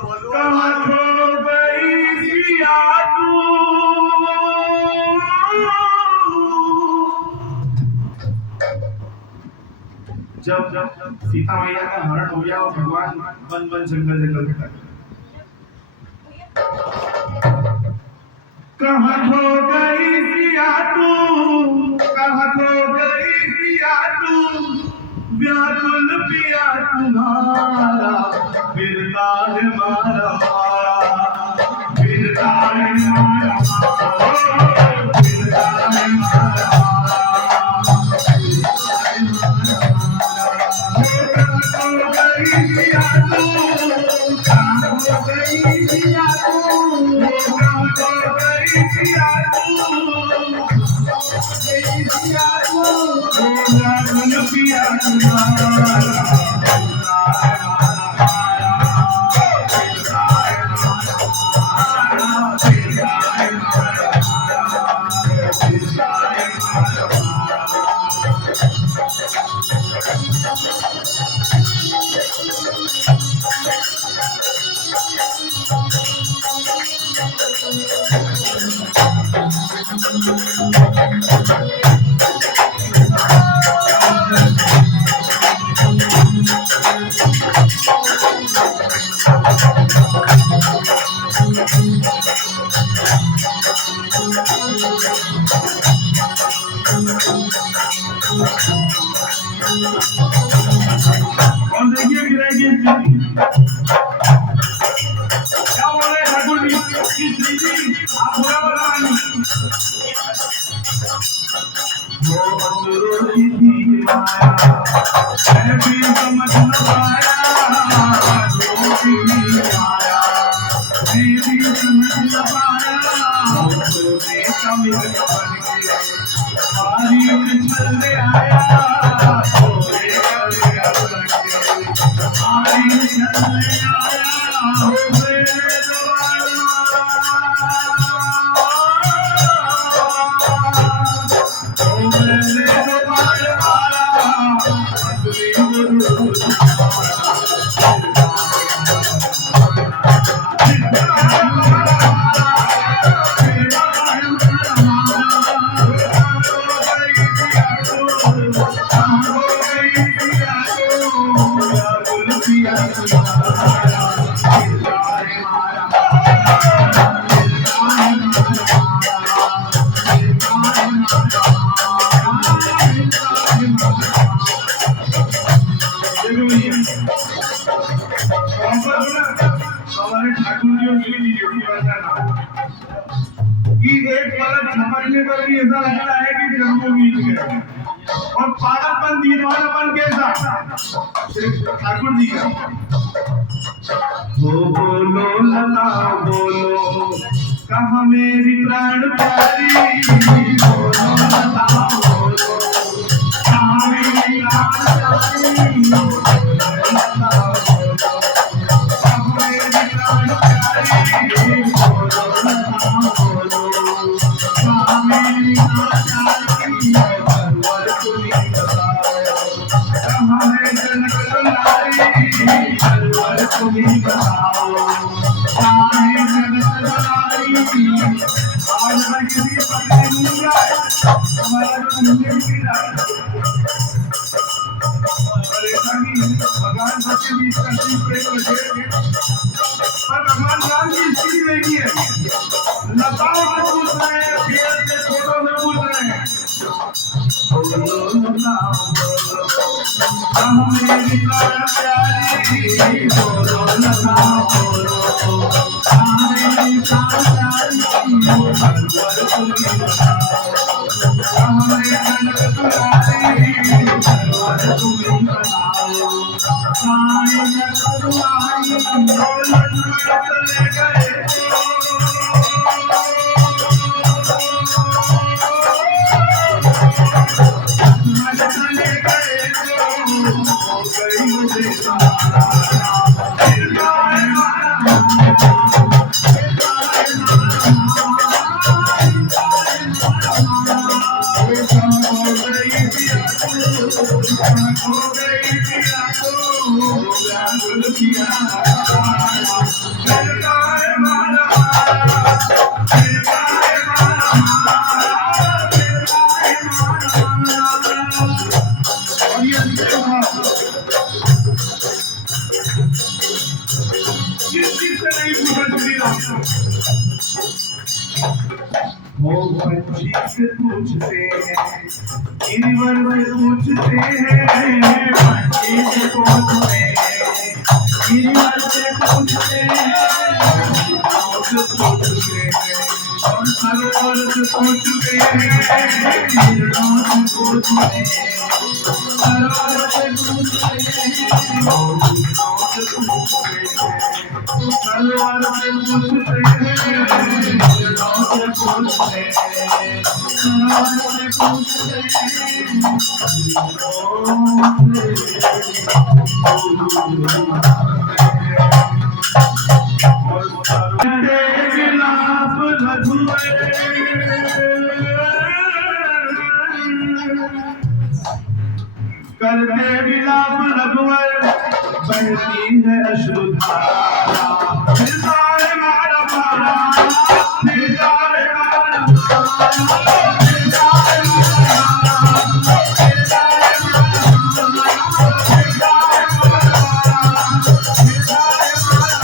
कहाँ खो गई सिया तू। जब सीता मैया का हरण हो गया और भगवान वन वन जंगल जंगल भटक गए। कहाँ खो गई सिया तू, कहाँ खो गई सिया तू, व्याकुल पिया तुम्हारा, फिरता है मारा मारा, फिरता है मारा मारा, फिरता है मारा मारा। एक पलक झपकने पर भी ऐसा लगता है कि जम्मू बीत गए। और पागलपन दीवानापन कैसा ठाकुर जी का। बोलो लता बोलो, कहाँ मेरी प्राण प्यारी, बोलो लता बोलो, कहाँ मेरी प्राण प्यारी, भगवान सबके बीच पर भगवान राम की स्थिति देखी है। लताओं में पूछ रहे हैं, पेड़ के छोटों में पूछ रहे हैं। मेरी प्राण प्यारी, बोलो लता बोलो, मेरी प्राण प्यारी, हो गई वो पंछी से पूछते हैं गिरिवर से पूछते हैं पंछी से पूछते हैं गिरिवर से पूछते हैं से पूछते हैं और सरोवर से पूछते हैं गिरनों से पूछते हैं सरोवर से पूछते हैं और गिरनों से पूछते हैं सरोवर से पूछते हैं गिरनों से पूछते हैं सरोवर से पूछते करते विलाप रघुवर बहती है अश्रुधारा फिरता है मारा मारा फिरता है मारा मारा फिरता है मारा मारा फिरता है मारा मारा फिरता है मारा मारा फिरता है मारा